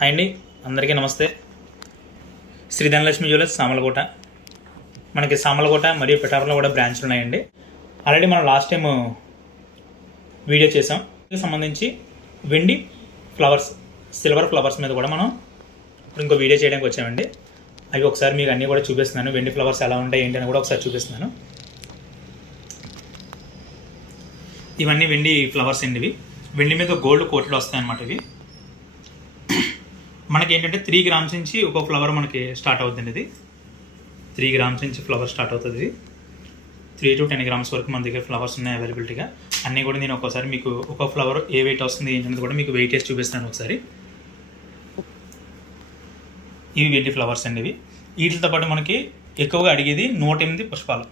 Hi అండి. అందరికీ నమస్తే. శ్రీ ధనలక్ష్మి జ్యువెలర్స్ సామలకోట. మనకి సామలకోట మరియు పిఠాపురంలో కూడా బ్రాంచ్లు ఉన్నాయండి. ఆల్రెడీ మనం లాస్ట్ టైం వీడియో చేసాం దీనికి సంబంధించి వెండి ఫ్లవర్స్ సిల్వర్ ఫ్లవర్స్ మీద కూడా మనం ఇప్పుడు ఇంకో వీడియో చేయడానికి వచ్చామండి. అవి ఒకసారి మీకు అన్నీ కూడా చూపిస్తున్నాను. వెండి ఫ్లవర్స్ ఎలా ఉంటాయి ఏంటి అని కూడా ఒకసారి చూపిస్తున్నాను. ఇవన్నీ వెండి ఫ్లవర్స్ అండి ఇవి. వెండి మీద గోల్డ్ కోట్లు వస్తాయి అన్నమాట ఇవి. మనకి ఏంటంటే త్రీ గ్రామ్స్ నుంచి ఒక ఫ్లవర్ మనకి స్టార్ట్ అవుతుంది ఇది. త్రీ గ్రామ్స్ నుంచి ఫ్లవర్ స్టార్ట్ అవుతుంది. ఇది త్రీ టు టెన్ గ్రామ్స్ వరకు మన దగ్గర ఫ్లవర్స్ ఉన్నాయి అవైలబిలిటీగా అన్నీ కూడా నేను ఒకసారి మీకు ఒక ఫ్లవర్ ఏ వెయిట్ వస్తుంది ఏంటనేది కూడా మీకు వెయిట్ వేసి చూపిస్తాను ఒకసారి. ఇవి వెండి ఫ్లవర్స్ అండి ఇవి. వీటితో పాటు మనకి ఎక్కువగా అడిగేది నూట ఎనిమిది పుష్పాలు.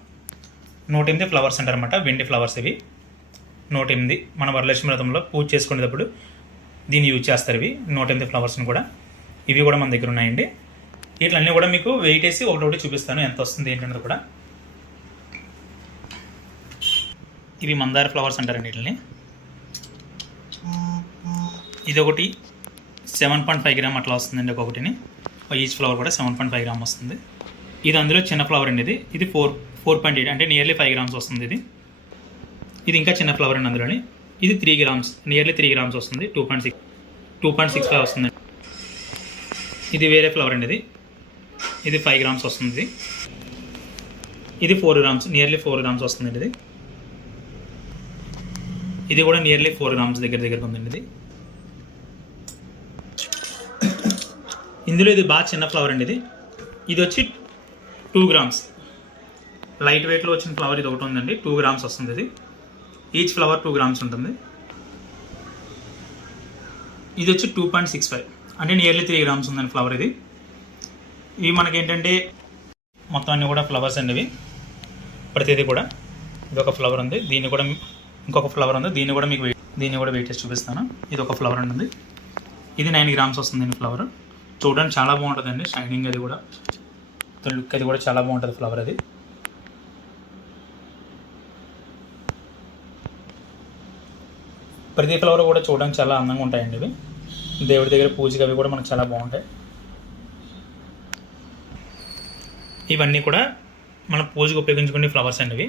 నూట ఎనిమిది ఫ్లవర్స్ అంటారనమాట వెండి ఫ్లవర్స్ ఇవి. నూట ఎనిమిది. మన వరలక్ష్మి వ్రతంలో పూజ చేసుకునేటప్పుడు దీన్ని యూజ్ చేస్తారు ఇవి నూట ఎనిమిది ఫ్లవర్స్ని కూడా. ఇవి కూడా మన దగ్గర ఉన్నాయండి. వీటిలన్నీ కూడా మీకు వెయిట్ వేసి ఒకటి చూపిస్తాను ఎంత వస్తుంది ఏంటన్నది కూడా. ఇవి మందార ఫ్లవర్స్ అంటారండి వీటిని ఇది ఒకటి సెవెన్ పాయింట్ ఫైవ్ గ్రామ్ అట్లా వస్తుందండి ఒక్కొక్కటిని. ఈచ్ ఫ్లవర్ కూడా సెవెన్ పాయింట్ ఫైవ్ గ్రామ్ వస్తుంది. ఇది అందులో చిన్న ఫ్లవర్ అండి ఇది. ఇది ఫోర్ ఫోర్ పాయింట్ ఎయిట్ అంటే నియర్లీ ఫైవ్ గ్రామ్స్ వస్తుంది ఇది. ఇది ఇంకా చిన్న ఫ్లవర్ అండి అందులోని. ఇది three grams nearly three grams వస్తుంది. Two point six two point six five వస్తుంది. ఇది వేరే ఫ్లవర్ అండి ఇది. ఇది ఫైవ్ గ్రామ్స్ వస్తుంది ఇది. Four grams nearly four grams వస్తుందండి ఇది. ఇది కూడా నియర్లీ ఫోర్ గ్రామ్స్ దగ్గర దగ్గర ఉందండి ఇది. ఇందులో ఇది బాగా చిన్న ఫ్లవర్ అండి ఇది. ఇది వచ్చి టూ గ్రామ్స్ లైట్ వెయిట్లో వచ్చిన ఫ్లవర్ ఇది ఒకటి ఉందండి టూ గ్రామ్స్ వస్తుంది ఇది. ఈచ్ ఫ్లవర్ టూ గ్రామ్స్ ఉంటుంది. ఇది వచ్చి టూ పాయింట్ సిక్స్ ఫైవ్ అంటే నియర్లీ త్రీ గ్రామ్స్ ఉందండి ఫ్లవర్ ఇది. ఇవి మనకి ఏంటంటే మొత్తం అన్ని కూడా ఫ్లవర్స్ అండి ఇవి. ప్రతిదీ కూడా. ఇది ఒక ఫ్లవర్ ఉంది. దీన్ని కూడా ఇంకొక ఫ్లవర్ ఉంది. దీన్ని కూడా మీకు వెయిట్ దీన్ని కూడా వెయిట్ చేసి చూపిస్తాను. ఇది ఒక ఫ్లవర్ ఉంది ఇది. నైన్ గ్రామ్స్ వస్తుంది ఫ్లవర్ చూడడానికి చాలా బాగుంటుందండి. షైనింగ్ అది కూడా. లుక్ అది కూడా చాలా బాగుంటుంది ఫ్లవర్ అది. ప్రతి ఫ్లవర్ కూడా చూడడానికి చాలా అందంగా ఉంటాయండి ఇవి. దేవుడి దగ్గర పూజకి అవి కూడా మనకు చాలా బాగుంటాయి. ఇవన్నీ కూడా మన పూజకు ఉపయోగించుకునే ఫ్లవర్స్ అండి ఇవి.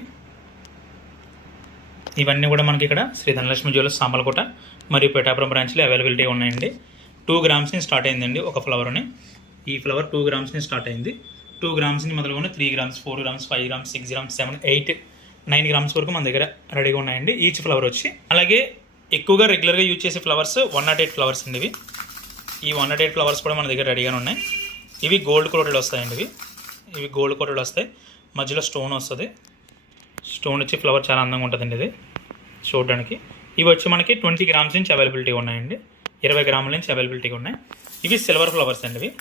ఇవన్నీ కూడా మనకి ఇక్కడ శ్రీ ధనలక్ష్మి జ్యువెలర్స్ సాంబలకోట మరియు పేటాపురం బ్రాంచ్లో అవైలబిలిటీ ఉన్నాయండి. టూ గ్రామ్స్ని స్టార్ట్ అయిందండి ఒక ఫ్లవర్ని ఈ ఫ్లవర్ టూ గ్రామ్స్ని స్టార్ట్ అయింది. టూ గ్రామ్స్ని మొదలుకొని three grams four grams five grams six grams seven eight nine grams వరకు మన దగ్గర రెడీగా ఉన్నాయండి. ఈచ్ ఫ్లవర్ వచ్చి అలాగే ఎక్కువగా రెగ్యులర్గా యూజ్ చేసే flowers one naught eight flowers అండి ఇవి. ఈ వన్ నాట్ ఎయిట్ ఫ్లవర్స్ కూడా మన దగ్గర రెడీగానే ఉన్నాయి. ఇవి గోల్డ్ కోటెడ్ వస్తాయండి ఇవి. ఇవి గోల్డ్ కోటెడ్ వస్తాయి. మధ్యలో స్టోన్ వస్తుంది. స్టోన్ వచ్చి ఫ్లవర్ చాలా అందంగా ఉంటుందండి ఇది. చూడడానికి. ఇవి వచ్చి మనకి ట్వంటీ గ్రామ్స్ నుంచి అవైలబిలిటీ ఉన్నాయండి. ఇరవై గ్రాముల నుంచి అవైలబిలిటీగా ఉన్నాయి. ఇవి సిల్వర్ ఫ్లవర్స్ అండి ఇవి.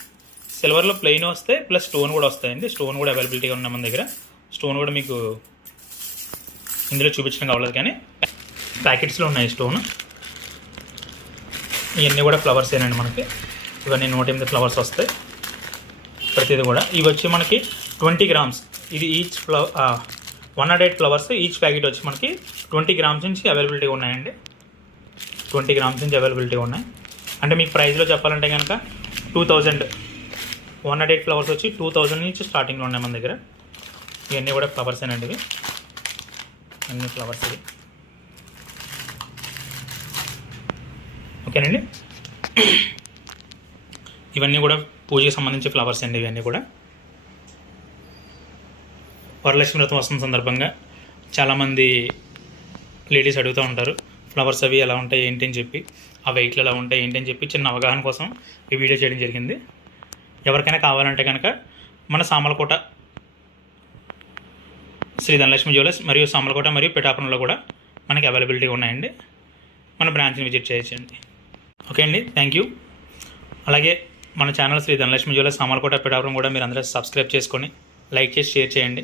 సిల్వర్లో ప్లెయిన్ వస్తాయి ప్లస్ స్టోన్ కూడా వస్తాయండి. స్టోన్ కూడా అవైలబిలిటీగా ఉన్నాయి మన దగ్గర. స్టోన్ కూడా మీకు ఇందులో చూపించడం కావలేదు కానీ ప్యాకెట్స్లో ఉన్నాయి స్టోన్. ఇవన్నీ కూడా ఫ్లవర్స్ ఏనండి మనకి. ఇవన్నీ నూట ఎనిమిది ఫ్లవర్స్ వస్తాయి. ప్రతిదీ కూడా. ఇవి వచ్చి మనకి ట్వంటీ గ్రామ్స్. ఇది each flower one naught eight flowers each packet వచ్చి మనకి ట్వంటీ గ్రామ్స్ నుంచి అవైలబిలిటీ ఉన్నాయండి. ట్వంటీ గ్రామ్స్ నుంచి అవైలబిలిటీ ఉన్నాయి. అంటే మీకు ప్రైస్లో చెప్పాలంటే కనుక two thousand one naught eight flowers వచ్చి టూ థౌజండ్ నుంచి స్టార్టింగ్లో ఉన్నాయి మన దగ్గర. ఇవన్నీ కూడా ఫ్లవర్స్ ఏనండి ఇవి. అన్ని ఫ్లవర్స్ ఇవి. ఓకేనండి? ఇవన్నీ కూడా పూజకి సంబంధించి ఫ్లవర్స్ అండి ఇవన్నీ కూడా. వరలక్ష్మి వ్రతం వస్తున్న సందర్భంగా చాలామంది లేడీస్ అడుగుతూ ఉంటారు ఫ్లవర్స్ అవి ఎలా ఉంటాయి ఏంటి అని చెప్పి? ఆ వెయిట్లు ఎలా ఉంటాయి ఏంటి అని చెప్పి? చిన్న అవగాహన కోసం ఈ వీడియో చేయడం జరిగింది. ఎవరికైనా కావాలంటే కనుక మన సామలకోట శ్రీ ధనలక్ష్మి జ్యువెలర్స్ మరియు సామలకోట మరియు పిఠాపురంలో కూడా మనకి అవైలబిలిటీ ఉన్నాయండి. మన బ్రాంచ్ని విజిట్ చేయొచ్చండి. ఓకే అండి థ్యాంక్ యూ అలాగే మన ఛానల్ శ్రీ ధనలక్ష్మి జ్యువెలర్స్ సామలకోట పిఠాపురం కూడా మీరు అందరూ సబ్స్క్రైబ్ చేసుకొని లైక్ చేసి షేర్ చేయండి.